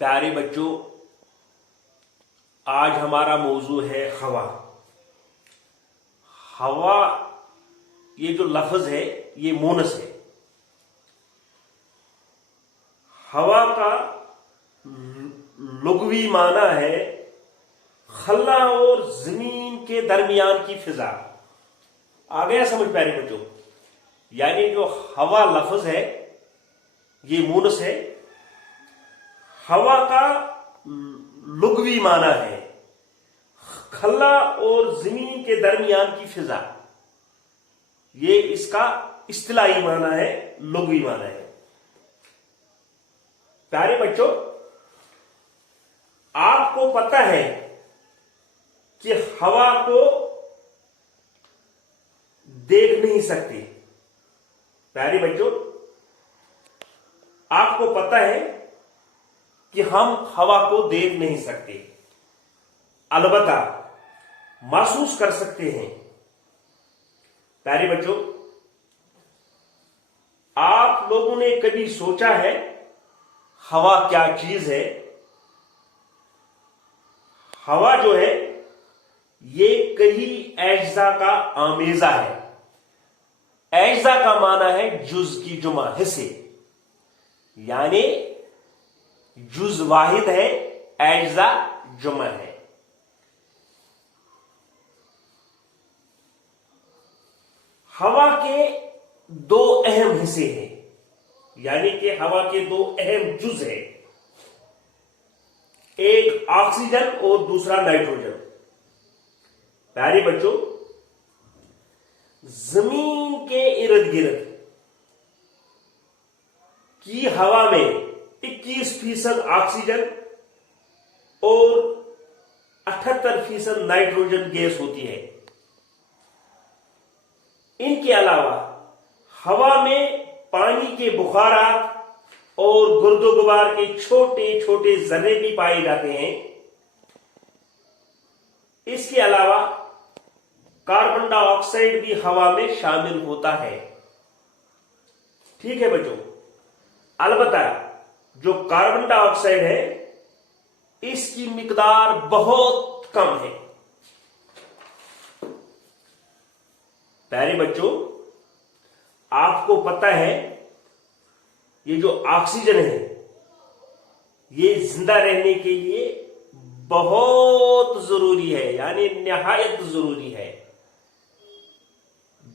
प्यारे बच्चों, आज हमारा मौजू है हवा। हवा ये जो लफ्ज है ये मोनस है। हवा का लुग़वी माना है खला और जमीन के दरमियान की फिजा। आ गया समझ प्यारे बच्चों? यानी जो हवा लफ्ज है ये मोनस है। हवा का लुग़वी माना है खला और जमीन के दरमियान की फिजा। ये इसका इस्तिलाही माना है, लुग़वी माना है। प्यारे बच्चों, आपको पता है कि हवा को देख नहीं सकते। प्यारे बच्चों, आपको पता है कि हम हवा को देख नहीं सकते, अलबत्ता महसूस कर सकते हैं। प्यारे बच्चों, आप लोगों ने कभी सोचा है हवा क्या चीज है? हवा जो है ये कई एज्जा का आमेजा है। एज्जा का माना है जुज की जुमा, हिस्से, यानी जुज वाहिद है, एज्जा जुमा है। हवा के दो अहम हिस्से हैं, यानी कि हवा के दो अहम जुज हैं, एक ऑक्सीजन और दूसरा नाइट्रोजन। प्यारे बच्चों, जमीन के इर्द गिर्द की हवा में 21% ऑक्सीजन और 78% नाइट्रोजन गैस होती है। इनके अलावा हवा में पानी के बुखारात और गुर्दो गुबार के छोटे छोटे जर्रे भी पाए जाते हैं। इसके अलावा कार्बन डाइऑक्साइड भी हवा में शामिल होता है। ठीक है बच्चों, अलबत्ता जो कार्बन डाइऑक्साइड है इसकी मिकदार बहुत कम है। प्यारे बच्चों, आपको पता है ये जो ऑक्सीजन है ये जिंदा रहने के लिए बहुत जरूरी है, यानी निहायत जरूरी है।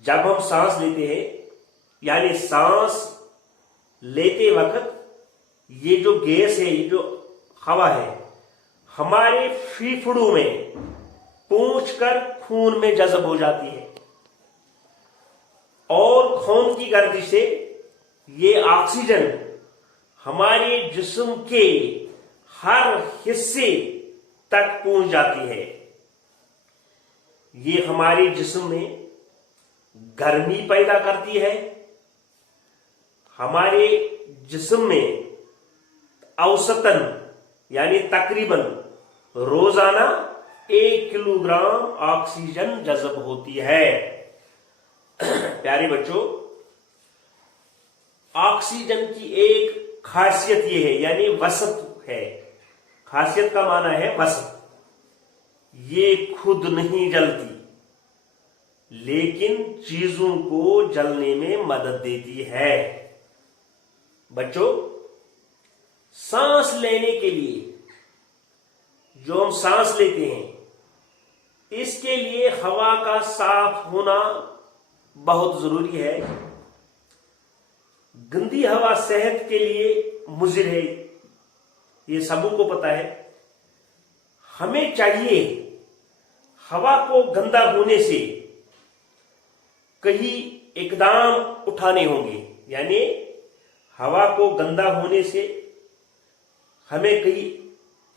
जब हम सांस लेते हैं, यानी सांस लेते वक्त ये जो गैस है, ये जो हवा है, हमारे फेफड़ों में पहुंचकर खून में जज़ब हो जाती है और खून की गर्दिश से ये ऑक्सीजन हमारे जिस्म के हर हिस्से तक पहुंच जाती है। ये हमारे जिस्म में गर्मी पैदा करती है। हमारे जिस्म में औसतन यानी तकरीबन रोजाना 1 किलोग्राम ऑक्सीजन जज़ब होती है। प्यारे बच्चों, ऑक्सीजन की एक खासियत यह है, यानी वसत है। खासियत का माना है वसत। ये खुद नहीं जलती, लेकिन चीजों को जलने में मदद देती है। बच्चों, सांस लेने के लिए जो हम सांस लेते हैं इसके लिए हवा का साफ होना बहुत जरूरी है। गंदी हवा सेहत के लिए मुज़िर है, ये सबों को पता है। हमें चाहिए हवा को गंदा होने से कई इकदाम उठाने होंगे, यानी हवा को गंदा होने से हमें कई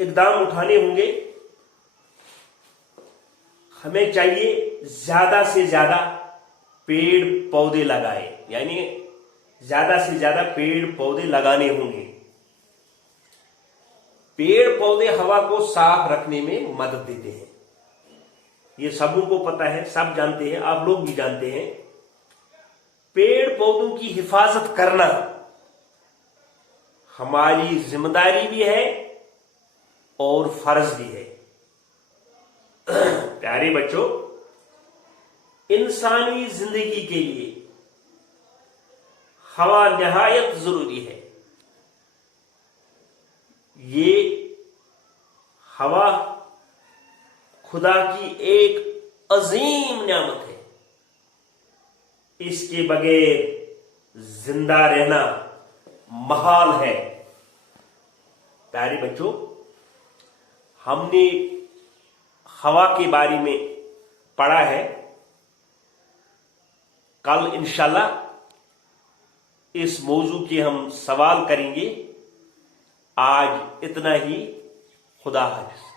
इकदाम उठाने होंगे। हमें चाहिए ज्यादा से ज्यादा पेड़ पौधे लगाए, यानी ज्यादा से ज्यादा पेड़ पौधे लगाने होंगे। पेड़ पौधे हवा को साफ रखने में मदद देते हैं, ये सबों को पता है, सब जानते हैं, आप लोग भी जानते हैं। पेड़ पौधों की हिफाजत करना हमारी जिम्मेदारी भी है और फर्ज भी है। प्यारे बच्चों, इंसानी जिंदगी के लिए हवा निहायत जरूरी है। ये हवा खुदा की एक अजीम नेमत है। इसके बगैर जिंदा रहना महाल है। प्यारे बच्चों, हमने हवा के बारे में पढ़ा है। कल इंशाल्लाह इस मौजू के हम सवाल करेंगे। आज इतना ही। खुदा हाफिज।